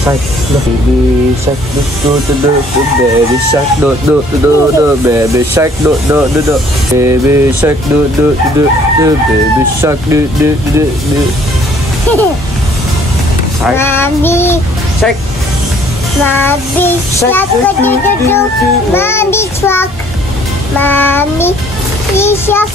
Shark, baby shark, baby shark, baby shark, baby shark, baby shark, Mommy shark, mommy shark, mommy shark, mommy shark,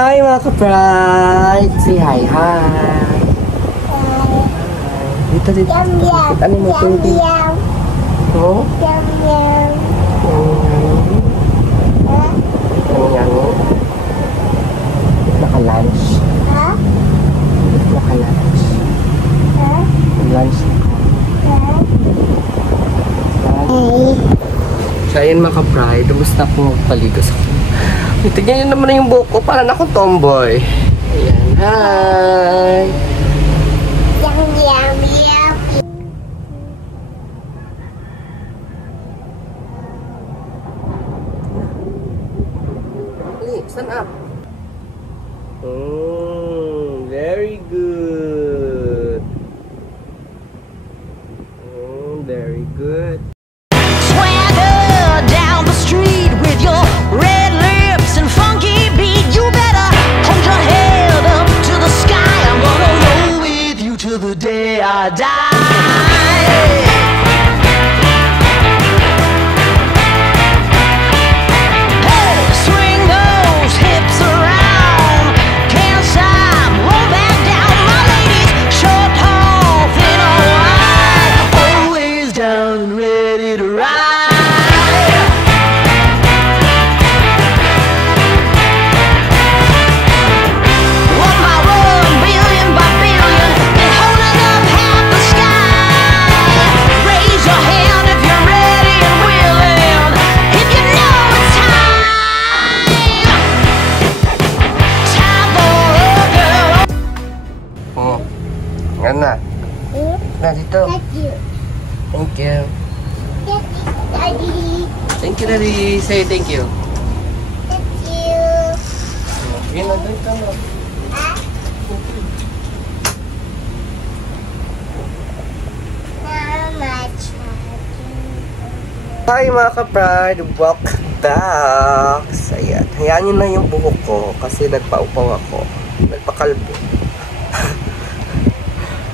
Hi mga ka-pride! Say hi, hi! Dito, dito. Ano mo ito? Oh? Ano? Naka-lunch. Naka-lunch. Lunch na ko. So, ayan mga ka-pride. Gusto akong magpaligo sa akin. Tignan nyo naman yung buhok ko. Parang akong tomboy. Ayan. Hi! Stand up. Very good. Very good. Swagger down the street with your red lips and funky beat. You better hold your head up to the sky. I'm gonna roll with you till the day I die. Na. Na dito. Thank you. Thank you, Daddy. Say thank you. Thank you. Yun na, doon ka na. Hi mga ka-pride! Welcome back! So, ayan. Hayaan nyo na yung buhok ko kasi nagpaupaw ako. Nagpakalbo.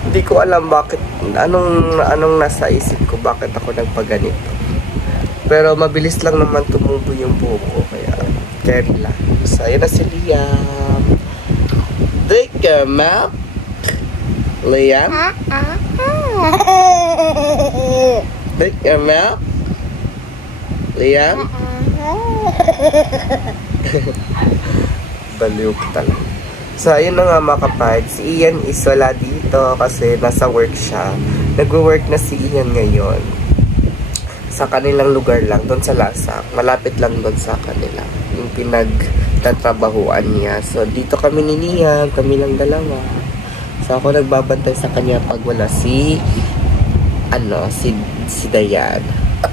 Hindi ko alam bakit, anong nasa isip ko, bakit ako nagpaganito. Pero mabilis lang naman tumubo yung buhok ko, kaya carry lang. So, ayan na si Liam. Drink your milk. Liam? Drink your milk. Liam? Baliw ko talaga. So, ayun na nga mga kapad. Si Ian is wala dito kasi nasa work siya. Nag-work na si Ian ngayon. Sa kanilang lugar lang, doon sa Lasak. Malapit lang doon sa kanila. Yung pinagtatrabahuan niya. So, dito kami ni Ian. Kami lang dalawa. So, ako nagbabantay sa kanya pag wala si Dayan.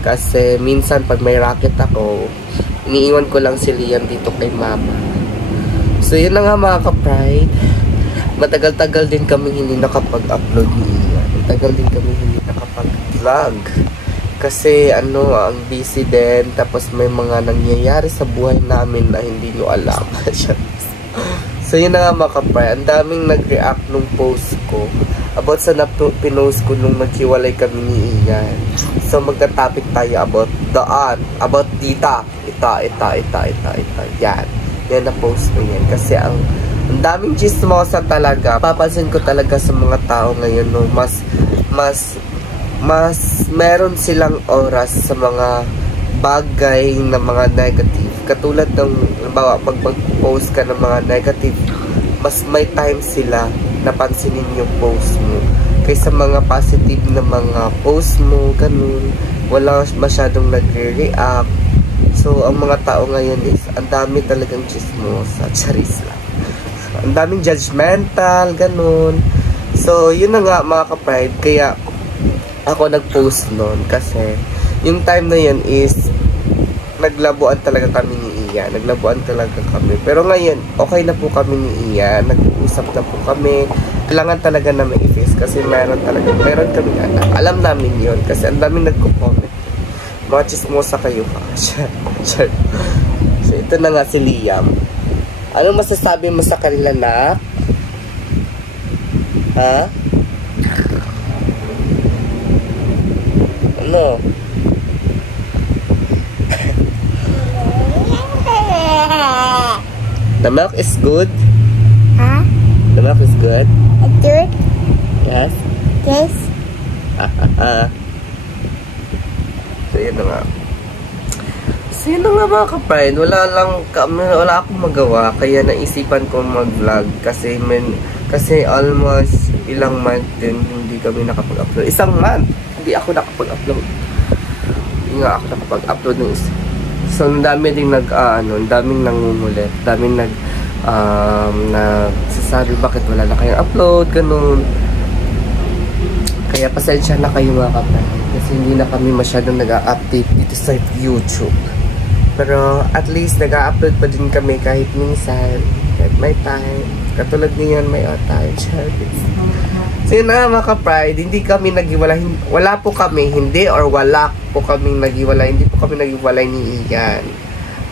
Kasi minsan pag may racket ako, iniiwan ko lang si Liam dito kay mama. So, yun na nga mga ka-pride. Matagal-tagal din kami hindi nakapag-upload niya. Matagal din kami hindi nakapag-vlog. Kasi, ang busy din. Tapos, may mga nangyayari sa buhay namin na hindi nyo alam. So, yun na nga mga ka-pride. Ang daming nag-react nung post ko. About sa pinost ko nung naghiwalay kami ni Ian. So, magta-topic tayo about tita. Ita. Yan. Yan na post ko yan. Kasi ang daming chismosa talaga. Papansin ko talaga sa mga tao ngayon, no, mas meron silang oras sa mga bagay na mga negative. Katulad ng, halimbawa, pag mag-post ka ng mga negative, mas may time sila na pansinin yung post mo. Kaysa mga positive na mga post mo, ganun. Wala masyadong nagre-react. So, ang mga tao ngayon is, ang dami talagang chismosa, charis lang. Ang daming judgmental, ganun. So, yun na nga mga ka-pride. Kaya, ako nag-post nun. Kasi, yung time na yun is, naglabuan talaga kami ni Ian. Naglabuan talaga kami. Pero ngayon, okay na po kami ni Ian. Nag-uusap na po kami. Kailangan talaga na may i-face kasi meron kami anak. Alam namin yun kasi ang daming nagko-comment. Mga chismosa kayo ha. So, ito na nga si Liam. Ano masasabi mo sa kanila na? Ha? Ano? The milk is good? Huh? The milk is good? Good? Yes? Yes? So, yun na nga. So, yun na nga mga ka-pride. Wala akong magawa. Kaya naisipan ko mag-vlog. Kasi almost ilang month din hindi kami nakapag-upload. Isang month! Hindi ako nakapag-upload. Hindi nga ako nakapag-upload ng isa. So, ang dami ding daming nangungulit. Daming nagsasabi bakit wala na kayong upload, ganun. Kaya pasensya na kayo mga kapatid. Kasi hindi na kami masyadong nag-update dito sa YouTube. Pero at least nag-upload pa din kami kahit minsan. Kahit may time. Katulad ngayon may time. So yun na mga ka-pride, hindi kami naghiwalay. Wala po kami, hindi or wala po kami naghiwalay. Hindi po kami naghiwalay ni Ian.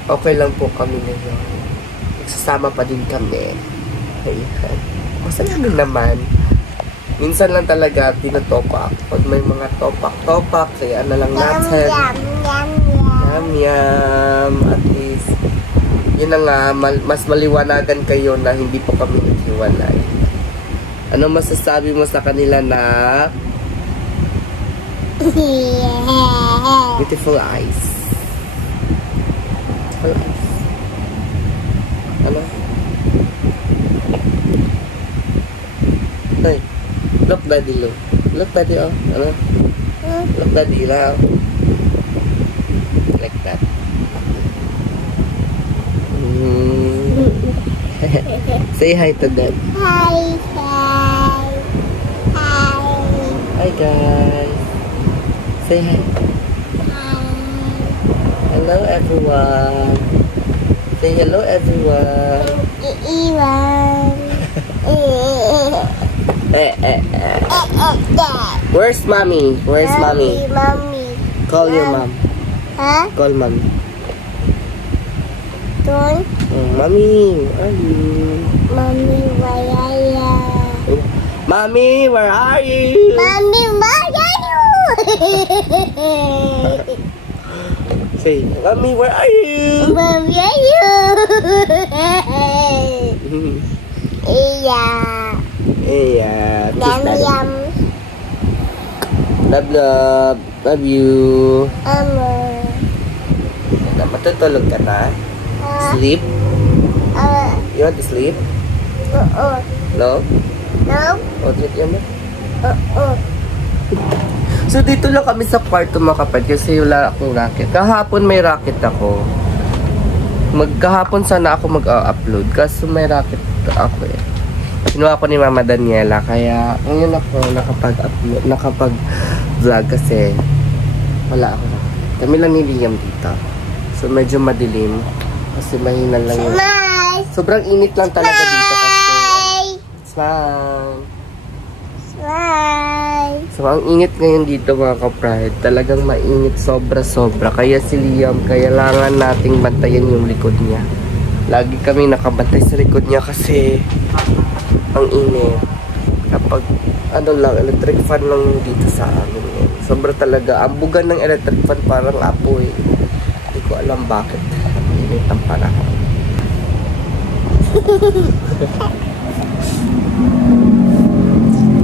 Okay lang po kami ngayon. Nagsasama pa din kami. Ayan. Masalamin naman. Minsan lang talaga tinotopak. Pag may mga topak-topak, kaya na lang natin. Yum. At least, yun na nga, mas maliwanagan kayo na hindi po kami naghiwalay. Ano masasabi mo sa kanila na beautiful eyes? Beautiful eyes. Ano? Hey, look daddy, look. Look daddy, oh. Ano? Look daddy lang. Like that. Say hi to them. Hi. Hi guys. Say hi. Hello everyone. Say hello everyone. Where's mommy? Where's mommy? Mommy. Call your mom. Huh? Call mommy. Don't. Mommy, where are you? Mommy, where are you? Mommy, where are you? Mommy, where are you? Say, Mommy, where are you? Mommy, are you? Yeah. Yeah. Yum. Love you. Matutulog ka na? Sleep? You want to sleep? No? No? O, trip yan mo? So, dito lang kami sa kwarto mga kapatid kasi wala akong racket. Kahapon may racket ako. Kahapon sana ako mag-upload kasi may racket ako eh. Kinuha ko ni Mama Daniela kaya ngayon ako nakapag-vlog kasi wala ako. Kami lang ni Liam dito. So, medyo madilim. Kasi mahina lang yun. Sobrang init lang talaga dito kasi. Smile. So, ang init ngayon dito mga ka-pride. Talagang mainit sobra-sobra. Kaya si Liam, kailangan nating bantayan yung likod niya. Lagi kami nakabantay sa likod niya kasi ang init. Kapag, electric fan lang dito sa amin. Sobra talaga. Ang buga ng electric fan parang apoy. Hindi ko alam bakit. Init ang panahon.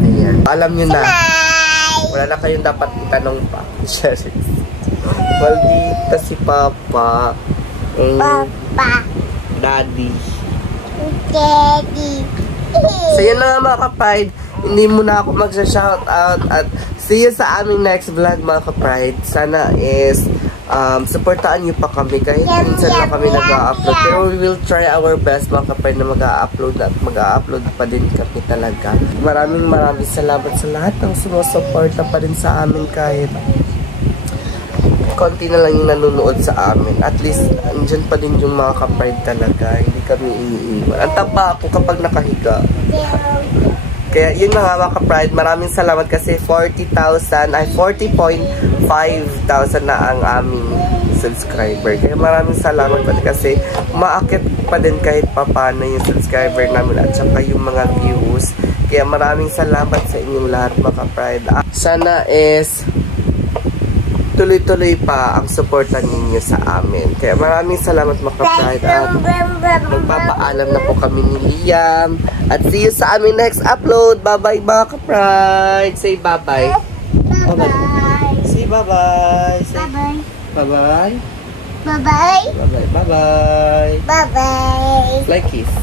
Ayan. Alam nyo na. Wala na kayong dapat itanong pa. Maldita si Papa. Papa. Daddy. Daddy. So yun na nga mga ka-pride. Hindi muna ako mag-shoutout at see you sa aming next vlog mga ka-pride. Sana is supportaan nyo pa kami kahit minsan na kami nag-upload. Pero we will try our best mga ka-pride na mag-upload at mag-upload pa din kami talaga. Maraming salamat sa lahat ng sumusuporta pa rin sa amin kahit konti na lang yung nanonood sa amin. At least, andyan pa din yung mga ka-pride talaga. Hindi kami iniiwan. Ang taba ako kapag nakahiga. Kaya yun mga ka-pride, maraming salamat kasi 40,000 ay 40.5,000 na ang aming subscriber. Kaya maraming salamat pa kasi umaakit pa din kahit papano yung subscriber namin at saka yung mga views. Kaya maraming salamat sa inyong lahat mga ka-pride. Sana is tuloy-tuloy pa ang suporta ninyo sa amin. Kaya maraming salamat mga ka-pride at magpapaalam na po kami ni Liam. At see you sa aming next upload. Bye-bye mga ka-pride. Say bye-bye. Bye-bye. Say bye-bye. Say Bye-bye. bye-bye. Bye-bye. Bye-bye. Bye-bye. Bye-bye. Like kiss.